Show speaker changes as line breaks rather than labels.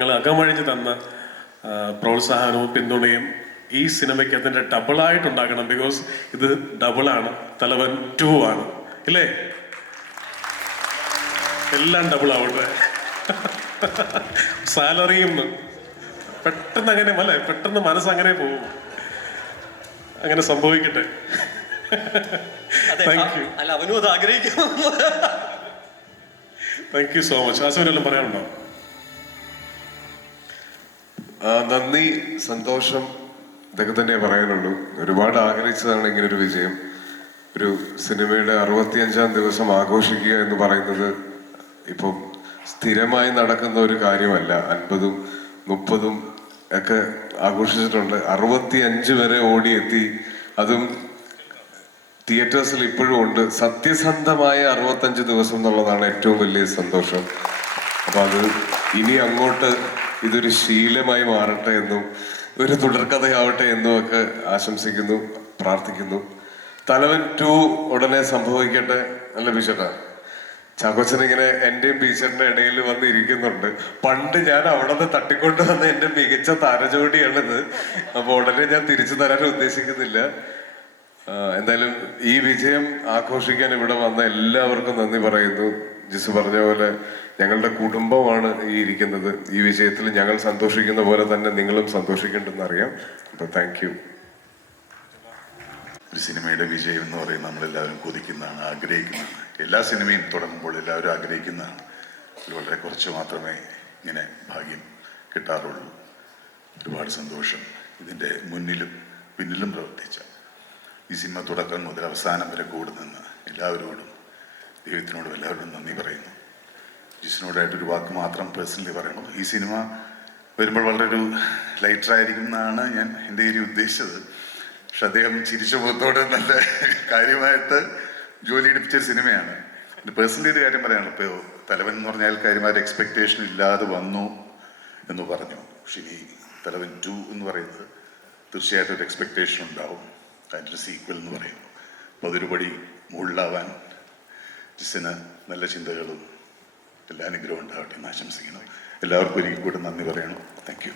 നിങ്ങൾ അകമഴിഞ്ഞ് തന്ന പ്രോത്സാഹനവും പിന്തുണയും ഈ സിനിമയ്ക്ക് അതിന്റെ ഡബിളായിട്ട് ഉണ്ടാക്കണം ബിക്കോസ് ഇത് ഡബിളാണ് തലവൻ ടു ആണ്. ഇല്ലേ? എല്ലാം ഡബിൾ ആവട്ടെ സാലറിയും പെട്ടെന്ന് അങ്ങനെ അല്ലേ? പെട്ടെന്ന് മനസ്സ് അങ്ങനെ പോകും. അങ്ങനെ സംഭവിക്കട്ടെ. താങ്ക് യു
അല്ല അവനും അത് ആഗ്രഹിക്കുന്നു.
താങ്ക് യു സോ മച്ച് ആസുവിനെല്ലാം പറയാനുണ്ടോ?
നന്ദി സന്തോഷം ഇതൊക്കെ തന്നെ പറയാനുള്ളൂ. ഒരുപാട് ആഗ്രഹിച്ചതാണ് ഇങ്ങനെ ഒരു വിജയം. ഒരു സിനിമയുടെ അറുപത്തിയഞ്ചാം ദിവസം ആഘോഷിക്കുക എന്ന് പറയുന്നത് ഇപ്പം സ്ഥിരമായി നടക്കുന്ന ഒരു കാര്യമല്ല. അൻപതും മുപ്പതും ഒക്കെ ആഘോഷിച്ചിട്ടുണ്ട്. അറുപത്തി അഞ്ച് വരെ ഓടിയെത്തി. അതും തിയേറ്റേഴ്സിൽ ഇപ്പോഴും ഉണ്ട്. സത്യസന്ധമായ അറുപത്തഞ്ച് ദിവസം എന്നുള്ളതാണ് ഏറ്റവും വലിയ സന്തോഷം. അപ്പൊ അത് ഇനി അങ്ങോട്ട് ഇതൊരു ശീലമായി മാറട്ടെ എന്നും ഒരു തുടർക്കഥയാവട്ടെ എന്നും ഒക്കെ ആശംസിക്കുന്നു പ്രാർത്ഥിക്കുന്നു. തലവൻ ടു ഉടനെ സംഭവിക്കട്ടെ നല്ല ബിഷട്ടാ ചാക്കോച്ചൻ ഇങ്ങനെ എന്റെയും ബീച്ചറിന്റെ ഇടയിൽ വന്ന് ഇരിക്കുന്നുണ്ട്. പണ്ട് ഞാൻ അവിടെ നിന്ന് തട്ടിക്കൊണ്ട് വന്ന എന്റെ മികച്ച താരജോടിയാണിത് അപ്പൊ ഉടനെ ഞാൻ തിരിച്ചു തരാൻ ഉദ്ദേശിക്കുന്നില്ല. എന്തായാലും ഈ വിജയം ആഘോഷിക്കാൻ ഇവിടെ വന്ന എല്ലാവർക്കും നന്ദി പറയുന്നു. ജിസു പറഞ്ഞ പോലെ ഞങ്ങളുടെ കുടുംബമാണ് ഈ ഇരിക്കുന്നത്. ഈ വിജയത്തിൽ ഞങ്ങൾ സന്തോഷിക്കുന്ന പോലെ തന്നെ നിങ്ങളും സന്തോഷിക്കേണ്ടെന്ന് അറിയാം അപ്പൊ താങ്ക് യു
ഒരു സിനിമയുടെ വിജയം എന്ന് പറയുന്നത് നമ്മളെല്ലാവരും കൊതിക്കുന്നതാണ് ആഗ്രഹിക്കുന്നതാണ്. എല്ലാ സിനിമയും തുടങ്ങുമ്പോൾ എല്ലാവരും ആഗ്രഹിക്കുന്നതാണ്. അതിൽ വളരെ കുറച്ച് മാത്രമേ ഇങ്ങനെ ഭാഗ്യം കിട്ടാറുള്ളൂ. ഒരുപാട് സന്തോഷം ഇതിന്റെ മുന്നിലും പിന്നിലും പ്രവർത്തിച്ച. ഈ സിനിമ തുടക്കം മുതൽ അവസാനം വരെ കൂടെ നിന്ന് എല്ലാവരോടും ദൈവത്തിനോടും എല്ലാവരോടും നന്ദി പറയുന്നു. ജിസിനോടായിട്ടൊരു വാക്ക് മാത്രം പേഴ്സണലി പറയുന്നു. ഈ സിനിമ വരുമ്പോൾ വളരെ ഒരു ലൈറ്ററായിരിക്കും എന്നാണ് ഞാൻ എന്റെ ഒരു ഉദ്ദേശിച്ചത്. പക്ഷെ അദ്ദേഹം ചിരിച്ച മുഖത്തോടെ നല്ല കാര്യമായിട്ട് ജോലി എടുപ്പിച്ച സിനിമയാണ്. പേഴ്സണലി ഒരു കാര്യം പറയാണ് ഇപ്പോൾ തലവൻ എന്ന് പറഞ്ഞാൽ കാര്യമായ എക്സ്പെക്റ്റേഷൻ ഇല്ലാതെ വന്നു എന്ന് പറഞ്ഞു. പക്ഷെ ഇനി തലവൻ ടു എന്ന് പറയുന്നത് തീർച്ചയായിട്ടും ഒരു എക്സ്പെക്റ്റേഷൻ ഉണ്ടാവും. അതിന്റെ ഒരു സീക്വൽ എന്ന് പറയുന്നു. അപ്പോൾ അതൊരുപടി മുകളിലാവാൻ ജിസിന് നല്ല ചിന്തകളും എല്ലാ അനുഗ്രഹവും ഉണ്ടാവട്ടെ എന്ന് ആശംസിക്കുന്നു. എല്ലാവർക്കും ഒരിക്കൽ കൂടെ നന്ദി പറയണം. Thank you